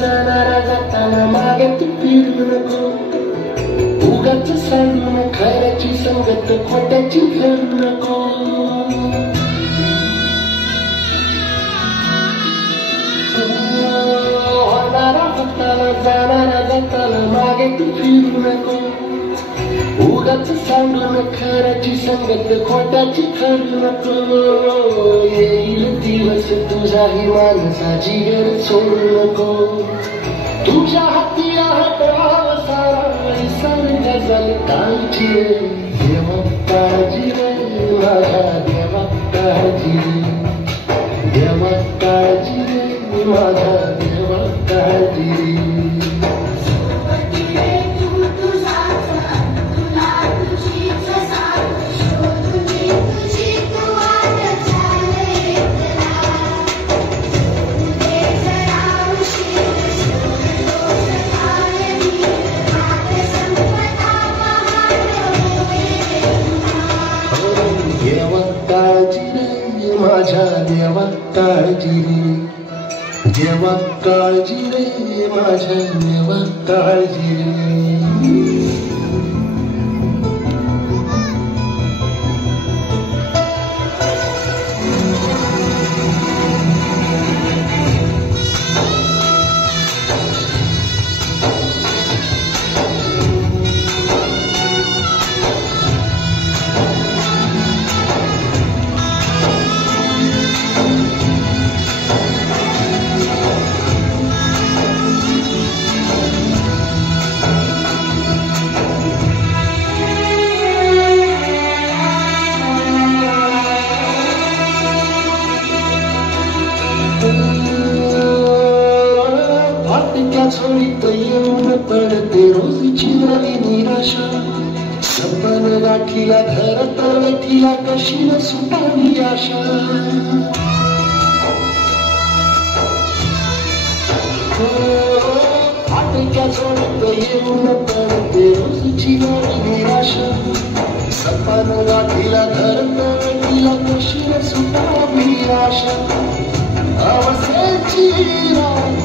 जाणारा जाताना मागे तू फिरू नको, उगाच सांडून खऱ्याची संगत खोट्याची फिरू नको. होणारा होताना जाणारा जाताना मागे तू फिरू नको, उगाच सांडून खऱ्याची संगत खोट्याची फिरू नको. येईल दिवस तुझाही माणसाची गरज सोडू नको, तुझ्या हाती आहे सारा निसर्ग जल काळजी रे. देवा काळजी रे माझ्या देवा काळजी रे, देवा काळजी रे माझ्या देवा काळजी रे. माझ्या देवा काळजी रे, देवा काळजी रे माझ्या देवा काळजी रे. सोडीत येऊन पडते रोजची नवी निराशा, सपन गाठीला धरत तिला कशी न सुटावी आशा. फाटक्या सोडीत येऊन पडते रोजची नवी निराशा, सपन गाठीला धरत तिला कशी न सुटावी आशा. अवसेची रात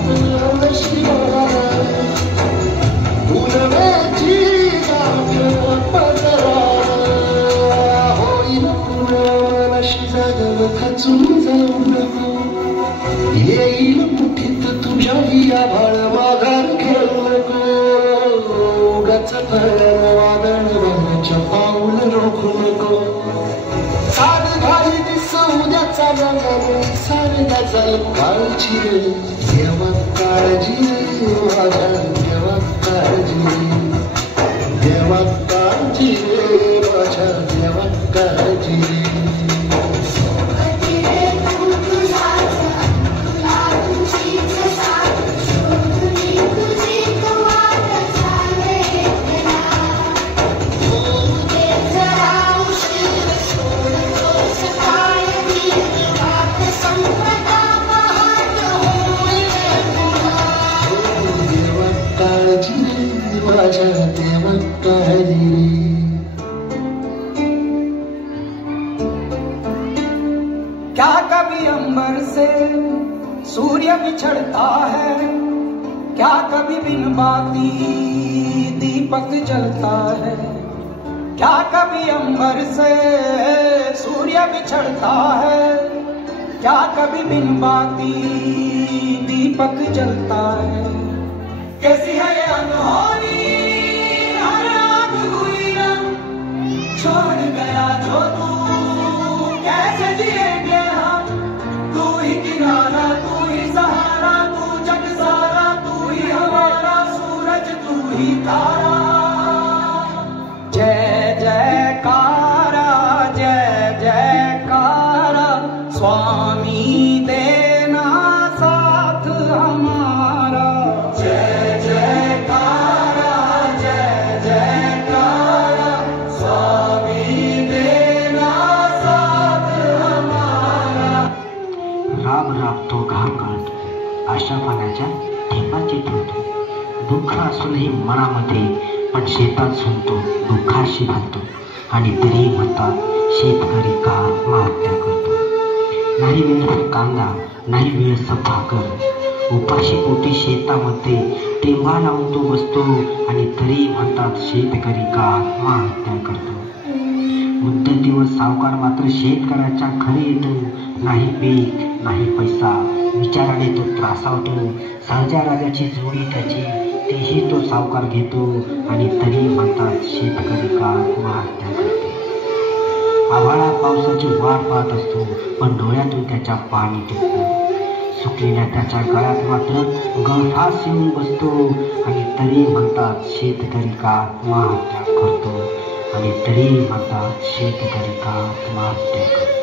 पुनवेची गाठ पदरात होईल पूर्ण अशी जागव खचून जाऊ नको. येईल मुठीत तुझ्याही आभाळ माघार घेऊ नको, उगाच फळण वादळ बघण्याच्या पाऊल रोखू नको. साडी घाली दिसू उद्याचा रंग सारगा जाईल काळजी रे. देवा काळजी रे माझ्या देवा काळजी रे, देवा काळजी रे माझ्या देवा काळजी रे. क्या कभी अंबर से सूर्य बिछड़ता है, क्या कभी बिन बाती दीपक जलता है. क्या कभी अंबर से सूर्य बिछड़ता है, क्या कभी बिन बाती दीपक जलता है. कैसी है ये अनहोनी हर रात हुई रंग, छोड़ गया जो तू कैसे जिएंगे हम. तू ही किनारा तू ही सहारा तू जग सारा, तू ही हमारा सूरज तू ही तारा. जय जयकारा जय जयकारा स्वामी देना राब राबतो घाम गळतो, अशा पाण्याच्या थेंबाची ठेवतो. दुःख असूनही मनामध्ये पण शेतात झुंजतो, दुःखाशी घालतो आणि तरी म्हणतात शेतकरी का आत्महत्या करतो. नाही वेळेस कांदा, नाही वेळेस भाकर, उपाशी पोटी शेतामध्ये टेंबा लावून तो बसतो आणि तरी म्हणतात शेतकरी का आत्महत्या करतो. मुदतीवर सावकार मात्र शेतकऱ्याच्या घरी येतो. नाही पीक, नाही पैसा, विचाराने तो त्रासावतो. सहजा राजाची जोडी त्याची, तीही तो सावकार घेतो आणि तरी म्हणतात शेतकरी का आत्महत्या करतो. आभाळात पावसाची वाट पाहत असतो, पण डोळ्यातून त्याच्या पाणी टिपतो. सुकलेल्या त्याच्या गळ्यात मात्र गळफास येऊन बसतो आणि तरी म्हणतात शेतकरी का आत्महत्या करतो आणि तरी म्हणतात शेतकरी का आत्महत्या करतो.